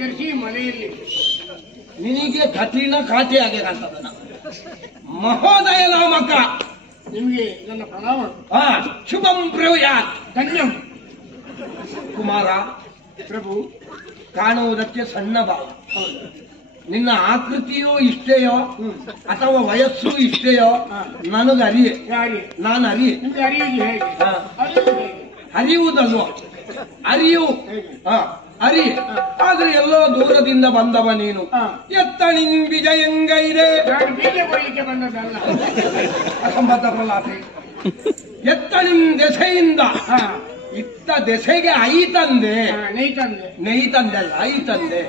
ಕತ್ತರಿಸಿ ಮನೆಯಲ್ಲಿ ನಿನಗೆ ಕಠಿಣ ಕಾಟಿ ಆಗಿ ಕಾಣ್ತದ ಮಹೋದಯ ನಾಮಕ ನಿಮಗೆ ನನ್ನ ಪ್ರಣಾಮ. ಶುಭಂ ಪ್ರಯಾತ್ ಧನ್ಯಂ ಕುಮಾರ. ಪ್ರಭು. ಕಾಣುವುದಕ್ಕೆ ಸಣ್ಣ ಭಾವ. ನಿನ್ನ ಆಕೃತಿಯೂ ಇಷ್ಟೆಯೋ ಅಥವಾ ವಯಸ್ಸು ಇಷ್ಟೆಯೋ ನನಗೆ ಅರಿಯೆ. ನಾನು ಅರಿಯೆ. ನಿಮ್ಗೆ ಅರಿಯುವುದು ಹೇಗೆ? ಅರಿಯುವುದಲ್ವ ಅರಿಯು ಅರಿ. ಆದ್ರೆ ಎಲ್ಲೋ ದೂರದಿಂದ ಬಂದವ ನೀನು. ಎತ್ತಣಿನ್ ವಿಜಯಂಗೈರೆ ಬೀಜ ಕೊಡಲಿಕ್ಕೆ ಬಂದದ್ದಲ್ಲ. ಅಸಂಬದ್ಧ ಪ್ರಲಾಪೆ. ಎತ್ತಣಿನ್ ದೆಸೆಯಿಂದ ಇತ್ತ ದೆಸೆಗೆ ಐತಂದೆ. ನೈತಂದೆಲ್ಲ ಐತಂದೆ.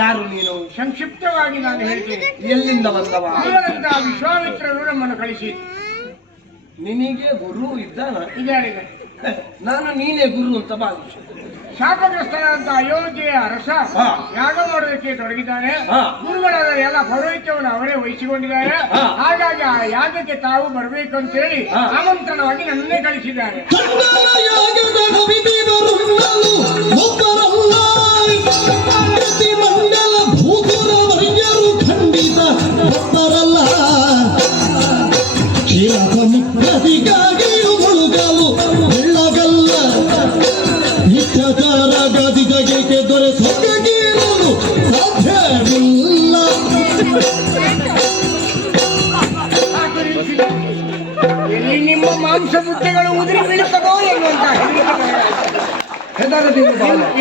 ಯಾರು ನೀನು? ಸಂಕ್ಷಿಪ್ತವಾಗಿ ನಾನು ಹೇಳ್ತೇನೆ. ಎಲ್ಲಿಂದ ಬಂದವ? ವಿಶ್ವಾಮಿತ್ರರು ನಮ್ಮನ್ನು ಕಳಿಸಿ. ನಿನಗೆ ಗುರು ಇದ್ದಾನ? ಇದಾರಿಗ. ನಾನು ನೀನೇ ಗುರು ಅಂತ ಭಾವಿಸಿ. ಶಾಪಗ್ರಸ್ತನಾದಂತ ಅಯೋಧ್ಯೆಯ ಅರಸ ಯಾಗ ಮಾಡೋದಕ್ಕೆ ತೊಡಗಿದ್ದಾನೆ. ಗುರುಗಳಾದ ಎಲ್ಲ ಪೌರೋಹಿತ್ಯವನ್ನು ಅವರೇ ವಹಿಸಿಕೊಂಡಿದ್ದಾರೆ. ಹಾಗಾಗಿ ಆ ಯಾಗಕ್ಕೆ ತಾವು ಬರಬೇಕು ಅಂತ ಹೇಳಿ ಆಮಂತ್ರಣವಾಗಿ ನನ್ನನ್ನೇ ಕಳಿಸಿದ್ದಾರೆ. ಎಲ್ಲಿ ನಿಮ್ಮ ಮಾಂಸ ಬುಟ್ಟೆಗಳು ಉದುರಿ ಬೀಳುತ್ತದೋ ಎನ್ನುವಂತ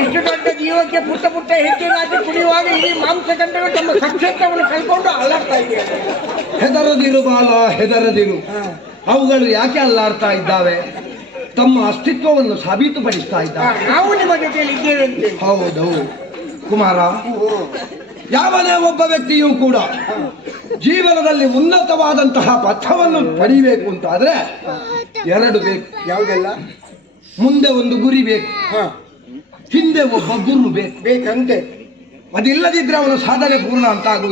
ಇಷ್ಟು ದೊಡ್ಡ ಜೀವಕ್ಕೆ ಪುಟ್ಟ ಪುಟ್ಟ ಹೆಚ್ಚಿನಾಗಿ ಕುಡಿಯುವಾಗ ಇಡೀ ಮಾಂಸಖಂಡಗಳು ತಮ್ಮ ಸಕ್ಷೇತ್ರವನ್ನು ಕಳ್ಕೊಂಡು ಅಲ್ಲಾಡ್ತಾ ಇದೆ. ಹೆದರದಿರು ಬಾಲ, ಹೆದರದಿರು. ಅವುಗಳು ಯಾಕೆ ಅಲ್ಲಾಡ್ತಾ ಇದ್ದಾವೆ? ತಮ್ಮ ಅಸ್ತಿತ್ವವನ್ನು ಸಾಬೀತುಪಡಿಸ್ತಾ ಇದ್ದಾವೆ. ನಾವು ನಿಮ್ಮ ಜೊತೆಯಲ್ಲಿ ಇದ್ದೇವೆ ಅಂತ. ಹೌದೌದು ಕುಮಾರ. ಯಾವನೇ ಒಬ್ಬ ವ್ಯಕ್ತಿಯೂ ಕೂಡ ಜೀವನದಲ್ಲಿ ಉನ್ನತವಾದಂತಹ ಪಥವನ್ನು ಪಡಿಬೇಕು ಅಂತಾದ್ರೆ ಎರಡು ಬೇಕು. ಯಾವುದೆಲ್ಲ? ಮುಂದೆ ಒಂದು ಗುರಿ ಬೇಕು, ಹಿಂದೆ ಒಬ್ಬ ಗುರು ಬೇಕಂತೆ. ಅದಿಲ್ಲದಿದ್ರೆ ಅವನ ಸಾಧನೆ ಪೂರ್ಣ ಅಂತ ಆಗುವುದಿಲ್ಲ.